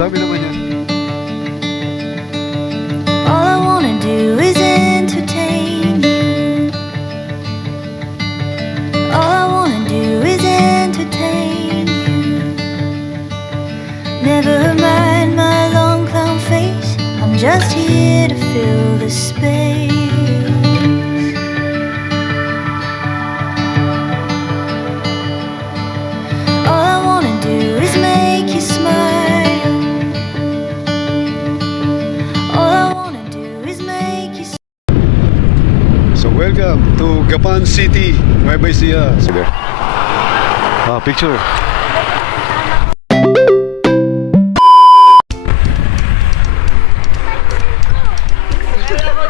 Dami naman yan. All I wanna do is entertain you. All I wanna do is entertain you. Never mind my long clown face, I'm just here to fill the space. All I wanna do is make you smile. All I wanna do is make you smile. So welcome to Gapan City, Nueva Ecija. Sige. Picture.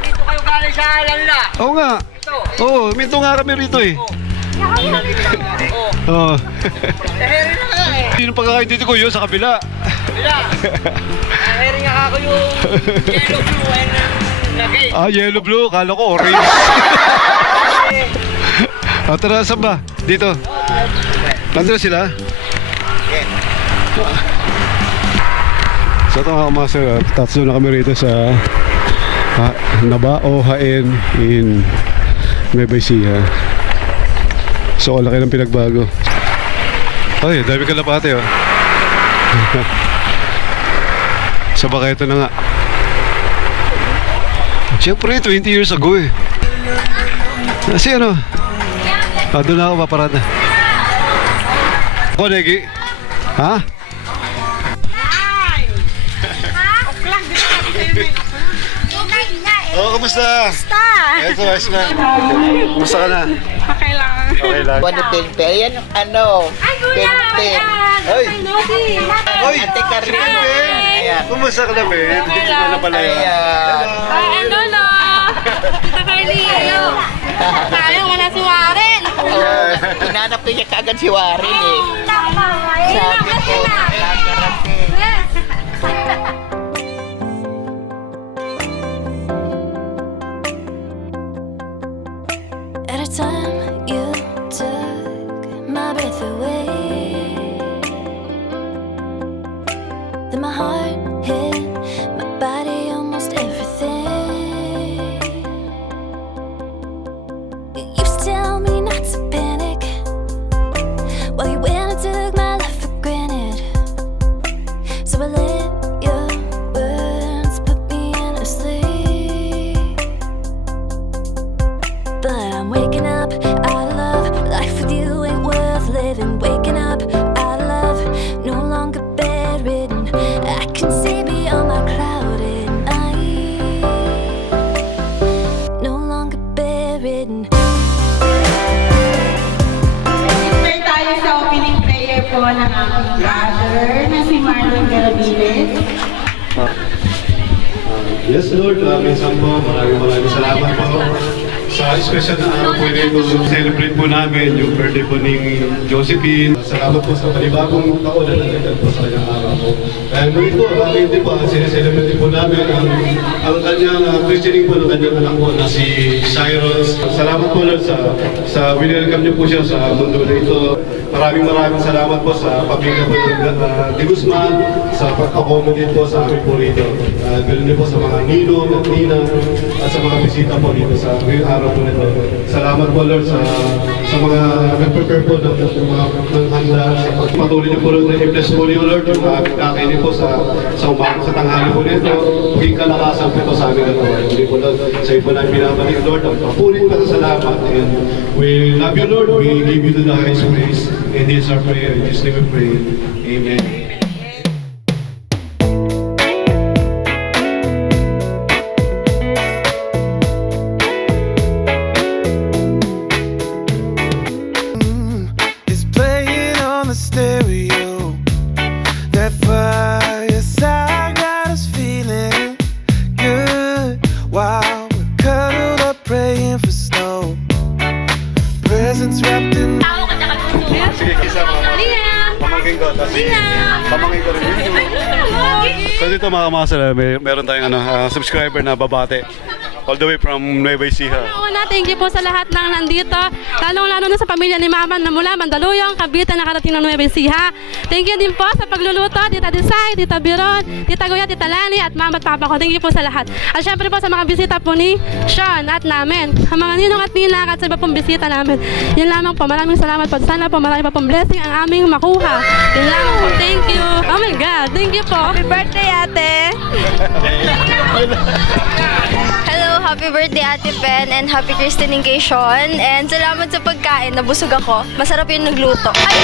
Dito kayo galing sa Lala. Oo nga. Oo, minto nga kami rito eh. Oo. Heri na nga eh. Sino pagkakain dito ko yun sa kabila? Bila. Heri nga ako yung yellow blue and lagay. Yellow blue. Kala ko orange. Tara, saan ba? Dito. Nandun sila? So ito mga master, tatlo na kami rito sa Nueva o Haen in Nueva Ecija. So laki ng pinagbago. Ay, dami kalapate oh. So baka ito na nga. Siyempre 20 years ago eh. Kasi ano, doon na ako paparada. Ako, Negi? Ha? Oo, kamusta? Basta! Ito, ayos na. Kamusta ka na? Okay lang. Okay lang. Buwan Pente, ayan ano. Ay, kuya! Pente. Ay! Oy! Ate Carmen. Ayan. Kumusta ka na, Ben? Hindi ko na pala yan. Ayan. Ay, ano no? Tita Carly, tayo wala si Warren. Hinanap ko niya kagad si Warren eh. Sabi ko, nakakarate. At a time you took my breath away, then my heart hit my body, almost everything. You used to tell me not to panic, while you went and took my life for granted. So I let your words put me in a sleep. But I'm waking up out of love. Life with you ain't worth living. Waking up out of love, no longer bedridden. I can see beyond my clouded night. No longer bedridden. May tayo sa opening prayer po ng aking brother na si Marlon Garabilis. Yes, Lord. Minsan po, maraming salamat po sa special na araw po dito. Celebrate po namin yung birthday po ni Josephine. Salamat po sa panibagong taon na nagdagan po sa kanyang araw po. Dahil muli po, hindi po, sineselebrate po namin ang kanyang christening po ng kanyang anak po na si Cyrus. Salamat po Lord sa welcome niyo po siya sa mundo na ito. Maraming salamat po sa pamilya po ng Di Guzman, sa pagkakomodate po sa amin po rito. Ganoon din po sa mga ninong at nina at sa mga bisita po dito sa araw po nito. Salamat po Lord sa mga nag-prepare po ng mga handa. Patuloy niyo po Lord na i-bless po niyo Lord yung kakainin po sa umaga sa tanghali po nito. Maging kalakasan po ito sa aming katawan. Hindi po Lord, sa iyo po namin binabalik Lord. Ang papulit pa sa salamat. And we love you Lord. We give you the highest praise. And this is our prayer. In Jesus' name we pray. Amen. It's playing on the stereo. That fireside got us feeling good while we're cuddled up praying for snow. Presents wrapped in. Sige, kisa mga pamangkin ko. Pamangkin ko rin yun. So dito mga master, meron tayong subscriber na babate. all the way from Nueva Ecija. Una, thank you po sa lahat ng nandito. Lalong-lalo na sa pamilya ni Mama na mula Mandaluyong, Cavite, nakarating ng Nueva Ecija. Thank you din po sa pagluluto, Tita Desai, Tita Biron, Tita Goya, Tita Lani, at Mama at Papa ko. Thank you po sa lahat. At syempre po sa mga bisita po ni Sean at namin. Ang mga ninong at ninang at sa iba pong bisita namin. Yun lamang po. Maraming salamat po. Sana po marami pa pong blessing ang aming makuha. Yun lamang po. Thank you. Oh my God. Thank you po. Happy birthday, ate! Hello, happy birthday, Ate Pen, and happy christeningation. And salamat sa pagkain, nabusog ako. Masarap yung nagluto. Ay!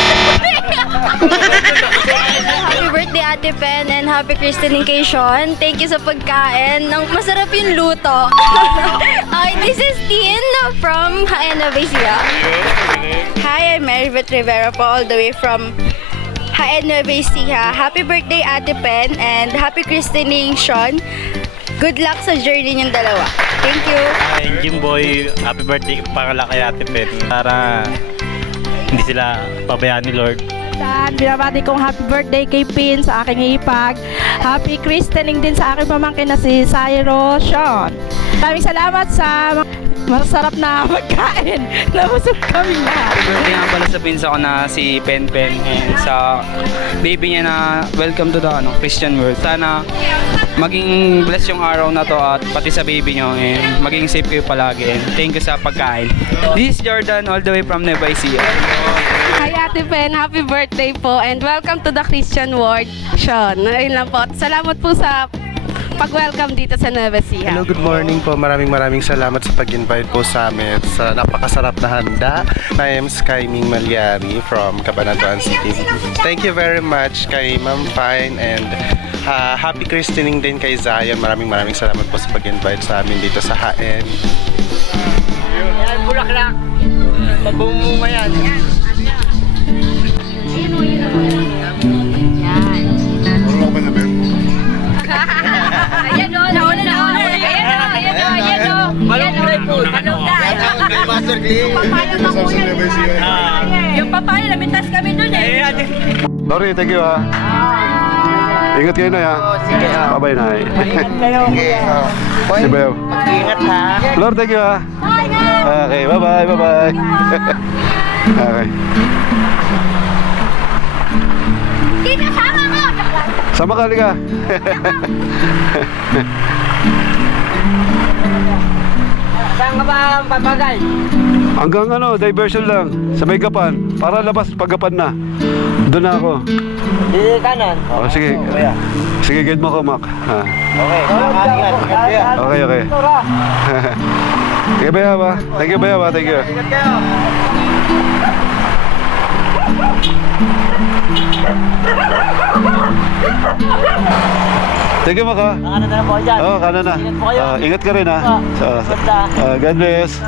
Happy birthday, Ate Pen, and happy christeningation. Thank you sa pagkain. Masarap yung luto. This is Tin from Nueva Ecija. Hi, I'm Maribeth Rivera po, all the way from Nueva Ecija. Happy birthday, Ate Pen, and happy christeningation. Good luck sa journey niyong dalawa. Thank you. Hi, Jimboy. Happy birthday para kay Ate Pet. Para hindi sila pabayaan ni Lord. Binabati kong happy birthday kay Pin sa aking ipag. Happy christening din sa aking pamangkin na si Sairo Sean. Maraming salamat sa masarap na pagkain. Nabusog kami lahat. Happy birthday nga pala sa pinsa ko na si Pen Pen and sa baby niya na welcome to the Christian world. Sana maging bless yung araw na to at pati sa baby nyo and maging safe kayo palagi. And thank you sa pagkain. This is Jordan all the way from Nueva Ecija. Hi Ate Pen, happy birthday po and welcome to the Christian world, Sean. Ayun lang po. Salamat po sa pag-welcome dito sa Nueva Ecija. Hello, good morning po. Maraming salamat sa pag-invite po sa amin sa napakasarap na handa. I am Sky Ming Malyari from Cabanatuan City. Thank you very much kay Ma'am Fine and happy christening din kay Zion. Maraming salamat po sa pag-invite sa amin dito sa HN. Yan, bulaklak. Mabumunga yan. Ano ba na, Ben? Ayan o, nauna. Ayan o. Malunggay po. MASTERCLEAN. Yung papaya, namintas kami dun eh. Lori, thank you ha. Ingat kayo na ha. Sige ha. Bye-bye na. Ingat kayo. Si Bayo. Ingat ha. Lord, thank you ha. Okay, bye-bye. Okay. Dito, sama mo! Sama ka, halika. Saan ka ba ang papagay? Hanggang diversion lang. Sa may gapan. Para labas paggapan na. Doon na ako. Di kanan. Oh, sige. Sige, guide mo ko, Mac. Ha. Okay. Ingat. Okay. Thank you, Bayaba. Thank you. Ingat kayo. Thank you, Mac, ha. Kanan na po dyan. Oo, kanan na. Ingat po kayo. Ingat ka rin, ha. Basta. God bless.